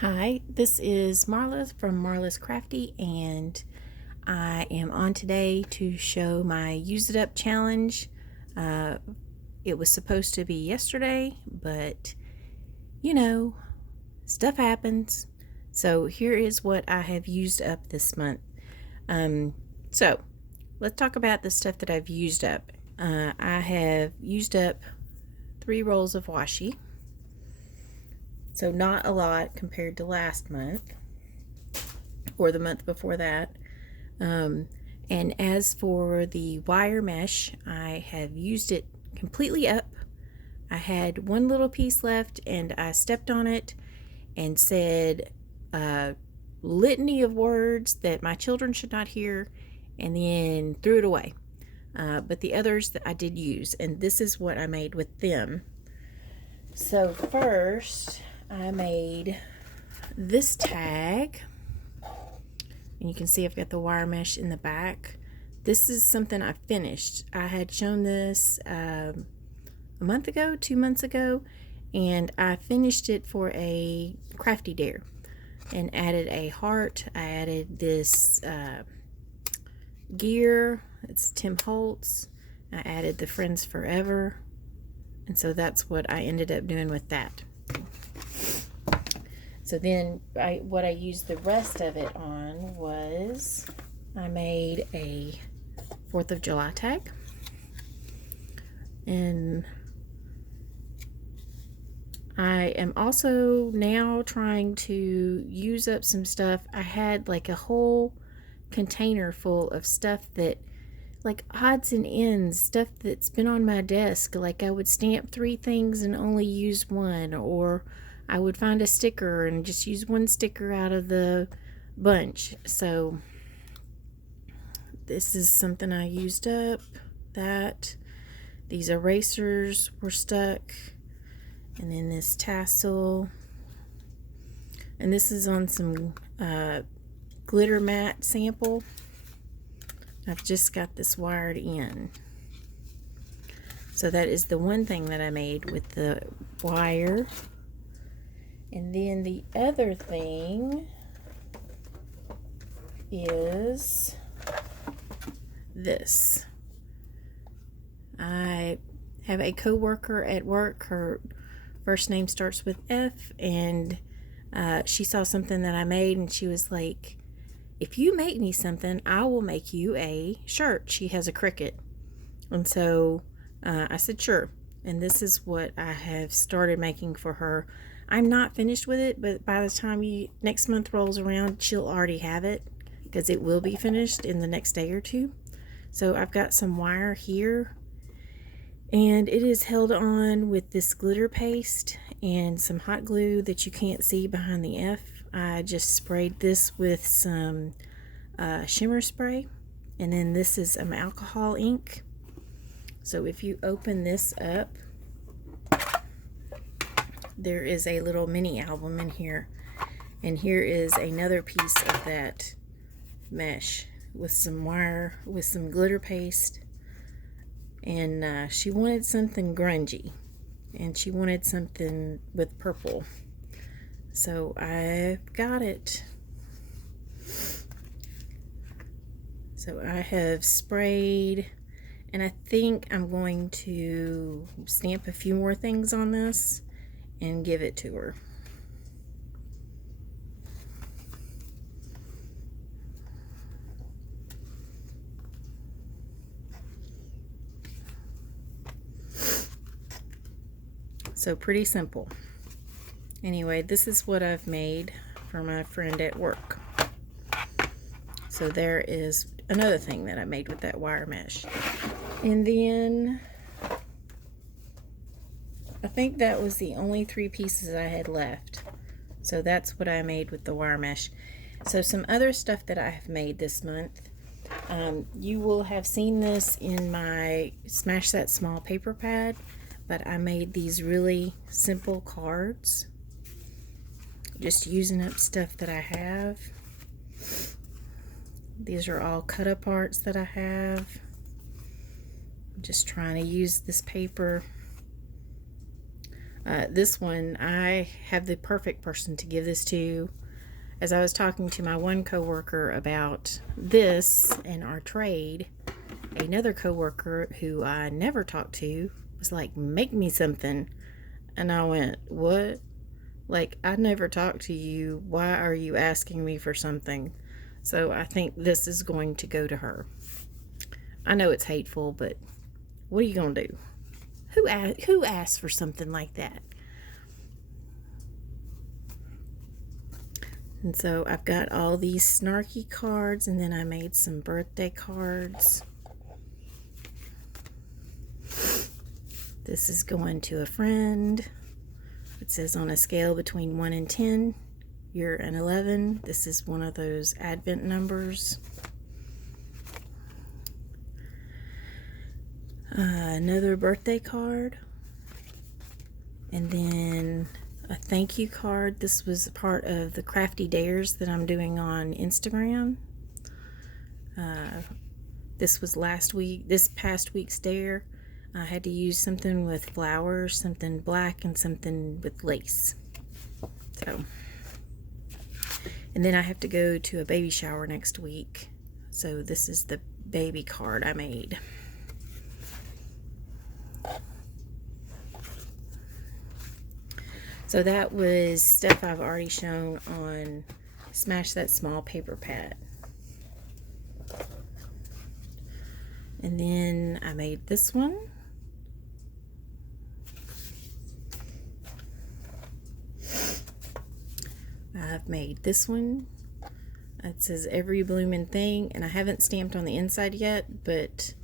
Hi, this is Marla from Marla's Crafty, and I am on today to show my Use It Up challenge. Uh, it was supposed to be yesterday, but you know, stuff happens. So here is what I have used up this month. So let's talk about the stuff that I've used up. I have used up 3 rolls of washi, so not a lot compared to last month or the month before that. And as for the wire mesh, I have used it completely up. I had one little piece left and I stepped on it and said a litany of words that my children should not hear and then threw it away. But the others that I did use, and this is what I made with them. So first I made this tag, and you can see I've got the wire mesh in the back. This is something I finished. I had shown this a month ago, 2 months ago, and I finished it for a crafty dare and added a heart. I added this gear. It's Tim Holtz. I added the Friends Forever, and so that's what I ended up doing with that. So then what I used the rest of it on was I made a 4th of July tag, and I am also now trying to use up some stuff. I had like a whole container full of stuff that, like odds and ends, stuff that's been on my desk. Like I would stamp 3 things and only use 1, or I would find a sticker and just use 1 sticker out of the bunch. So this is something I used up. That these erasers were stuck, and then this tassel, and this is on some glitter mat sample. I've just got this wired in. So that is the one thing that I made with the wire. And then the other thing is this. I have a co-worker at work. Her first name starts with F, and she saw something that I made, and she was like, if you make me something, I will make you a shirt. She has a cricket. And so I said, sure. And this is what I have started making for her. I'm not finished with it, but by the time next month rolls around, she'll already have it, because it will be finished in the next day or 2. So I've got some wire here, and it is held on with this glitter paste and some hot glue that you can't see behind the F. I just sprayed this with some shimmer spray, and then this is alcohol ink. So if you open this up, there is a little mini album in here, and here is another piece of that mesh with some wire with some glitter paste. And she wanted something grungy, and she wanted something with purple, so I've got it. So I have sprayed, and I think I'm going to stamp a few more things on this and give it to her. So pretty simple. Anyway, this is what I've made for my friend at work. So there is another thing that I made with that wire mesh. And then I think that was the only 3 pieces I had left. So that's what I made with the wire mesh. So some other stuff that I have made this month. You will have seen this in my Smash That Small paper pad, but I made these really simple cards, just using up stuff that I have. These are all cut up arts that I have. I'm just trying to use this paper. This one, I have the perfect person to give this to. As I was talking to my one coworker about this and our trade, another coworker who I never talked to was like, "Make me something." And I went, "What? Like, I never talked to you. Why are you asking me for something?" So I think this is going to go to her. I know it's hateful, but what are you going to do? Who asks for something like that? And so I've got all these snarky cards, and then I made some birthday cards. This is going to a friend. It says on a scale between 1 and 10, you're an 11. This is one of those Advent numbers. Another birthday card. And then a thank you card. This was part of the Crafty Dares that I'm doing on Instagram. This was this past week's dare. I had to use something with flowers, something black, and something with lace. So, and then I have to go to a baby shower next week. So this is the baby card I made. So that was stuff I've already shown on Smash That Small Paper Pad. And then I made this one. I've made this one. It says every blooming thing, and I haven't stamped on the inside yet, but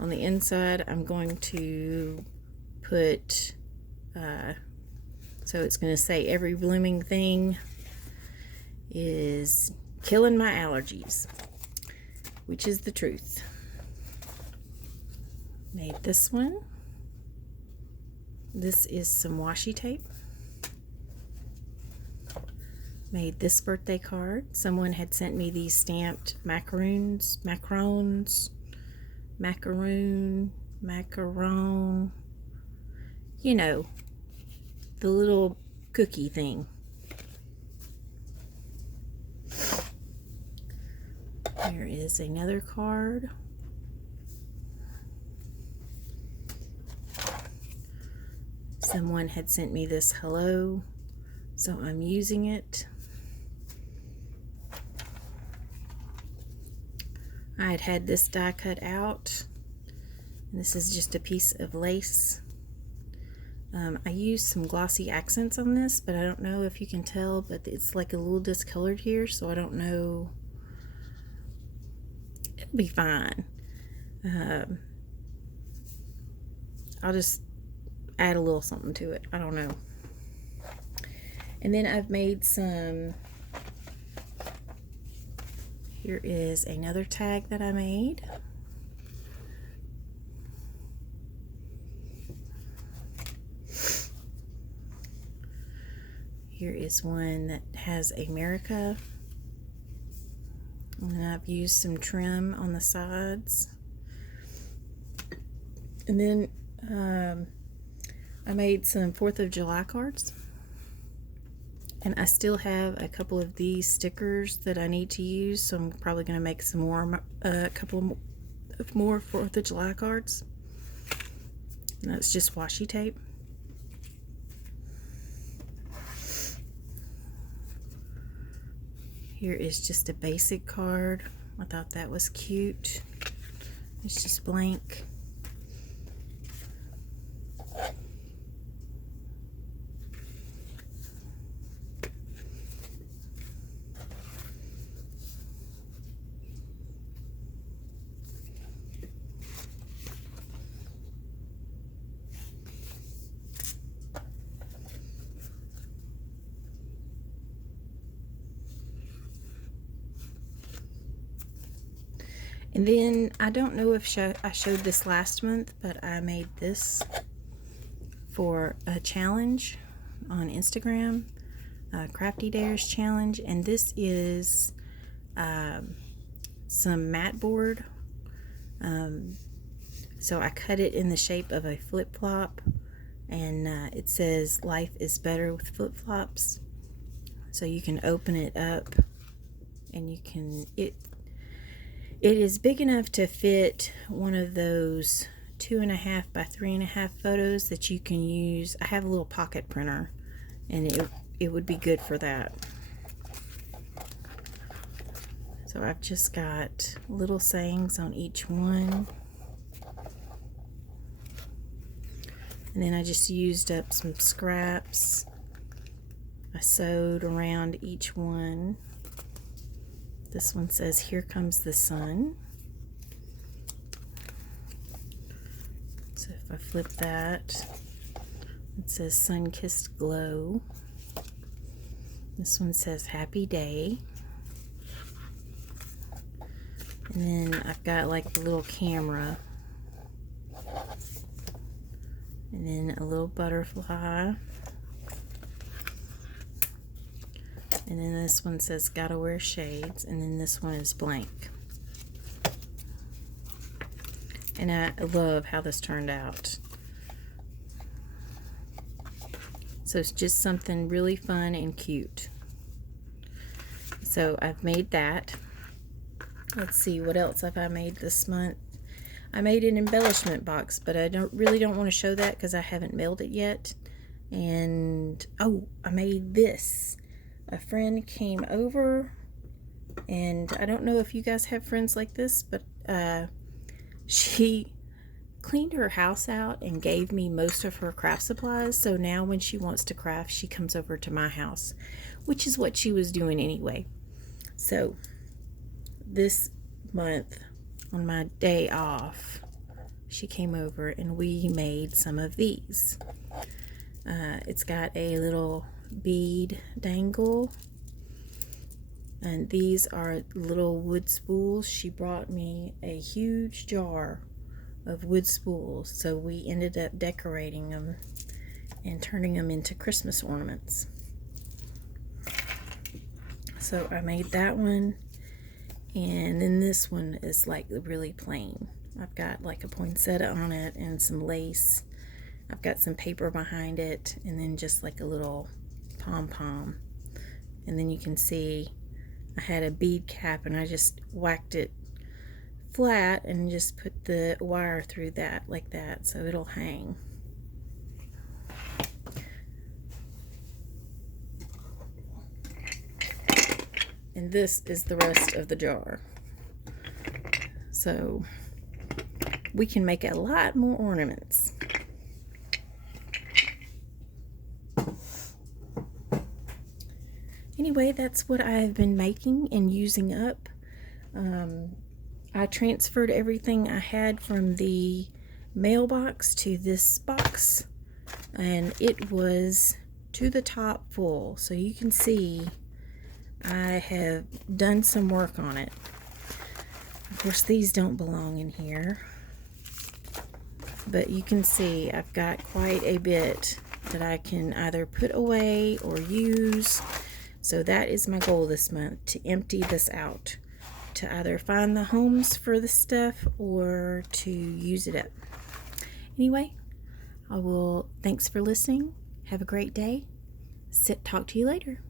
on the inside I'm going to put, so it's going to say every blooming thing is killing my allergies, which is the truth. Made this one. This is some washi tape. Made this birthday card. Someone had sent me these stamped macaroon, you know, the little cookie thing. Here is another card. Someone had sent me this hello, so I'm using it. I had this die cut out. This is just a piece of lace. I used some glossy accents on this, but I don't know if you can tell, but it's like a little discolored here, so I don't know. It'll be fine. I'll just add a little something to it. I don't know. And then I've made some. Here is another tag that I made. Here is one that has America. And I've used some trim on the sides. And then I made some 4th of July cards. And I still have a couple of these stickers that I need to use, so I'm probably going to make some more, a couple of more 4th of July cards. And that's just washi tape. Here is just a basic card. I thought that was cute. It's just blank. And then, I don't know if I showed this last month, but I made this for a challenge on Instagram, Crafty Dares challenge, and this is some mat board. So I cut it in the shape of a flip-flop, and it says life is better with flip-flops. So you can open it up, and you can, it is big enough to fit one of those 2.5 by 3.5 photos that you can use. I have a little pocket printer, and it would be good for that. So I've just got little sayings on each one. And then I just used up some scraps. I sewed around each one. This one says, "Here comes the sun." So if I flip that, it says "Sun-Kissed Glow." This one says "Happy Day." And then I've got like the little camera. And then a little butterfly. And then this one says "Gotta wear shades." And then this one is blank. And I love how this turned out. So it's just something really fun and cute. So I've made that. Let's see, what else have I made this month? I made an embellishment box, but I really don't want to show that because I haven't mailed it yet. And oh, I made this. A friend came over, and I don't know if you guys have friends like this, but she cleaned her house out and gave me most of her craft supplies. So now when she wants to craft, she comes over to my house, which is what she was doing anyway. So this month, on my day off, she came over and we made some of these. It's got a little bead dangle, and these are little wood spools. She brought me a huge jar of wood spools, so we ended up decorating them and turning them into Christmas ornaments. So I made that one. And then this one is like really plain. I've got like a poinsettia on it and some lace. I've got some paper behind it, and then just like a little pom-pom. And then you can see I had a bead cap, and I just whacked it flat and just put the wire through that like that, so it'll hang. And this is the rest of the jar. So we can make a lot more ornaments. Anyway, that's what I've been making and using up. I transferred everything I had from the mailbox to this box, and it was to the top full. So you can see I have done some work on it. Of course, these don't belong in here, but you can see I've got quite a bit that I can either put away or use. So that is my goal this month, to empty this out, to either find the homes for the stuff or to use it up. Anyway, thanks for listening. Have a great day. Talk to you later.